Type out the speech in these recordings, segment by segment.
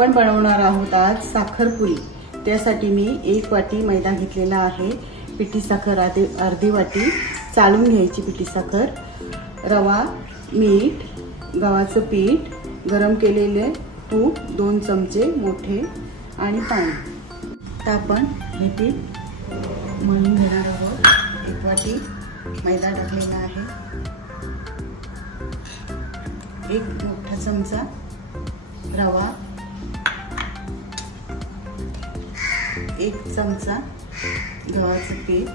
आपण बनवणार आहोत आज साखरपुरी। त्यासाठी मी 1 वाटी मैदा घेतलेला आहे, पिठी साखर अर्धी वाटी, चाळून घ्यायची पिठी साखर, रवा, मीठ, गव्हाचं पीठ, गरम केलेले तूप 2 चमचे मोठे आणि पाणी। आता आपण हे पीठ मळून घेणार आहोत। 1 वाटी मैदा टाकलेला आहे, 1 मोठा चमचा रवा, 1 चमचा गव्हाचं पीठ,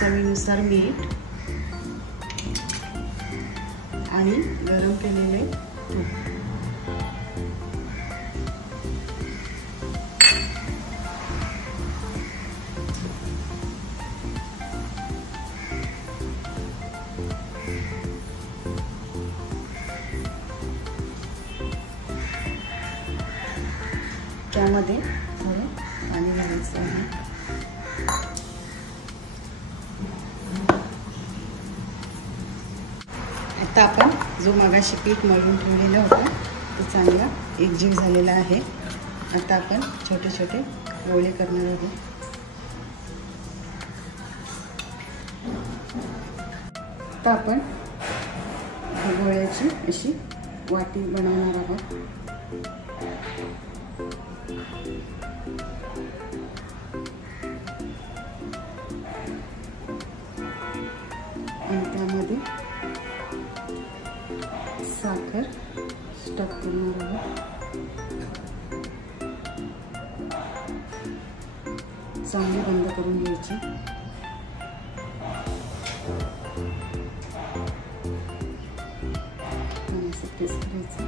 चवीनुसार मीठ आणि गरम केलेले तूप। त्यामध्ये थोडं पाणी घालायचं आहे। आता आपण जो मगाशी पीठ मळून ठेवलेलं होतं ते चांगला एकजीव झालेला आहे। आता आपण छोटे छोटे गोळे करणार आहोत। आता आपण गोळ्याची अशी वाटी बनवणार आहोत। आणि त्यामध्ये साखर स्टफ करणार आहोत। चांगली बंद करून घ्यायची। आणि असं प्रेस करायचं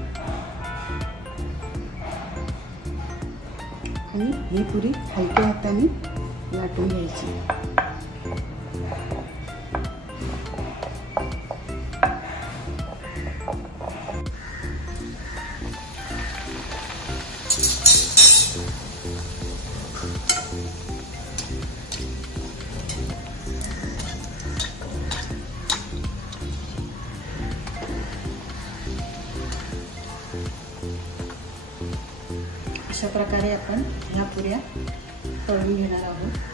आणि ही पुरी हलक्या हाताने लाटून घ्यायची। अशा प्रकारे आपण ह्या पुऱ्या तळून घेणार आहोत।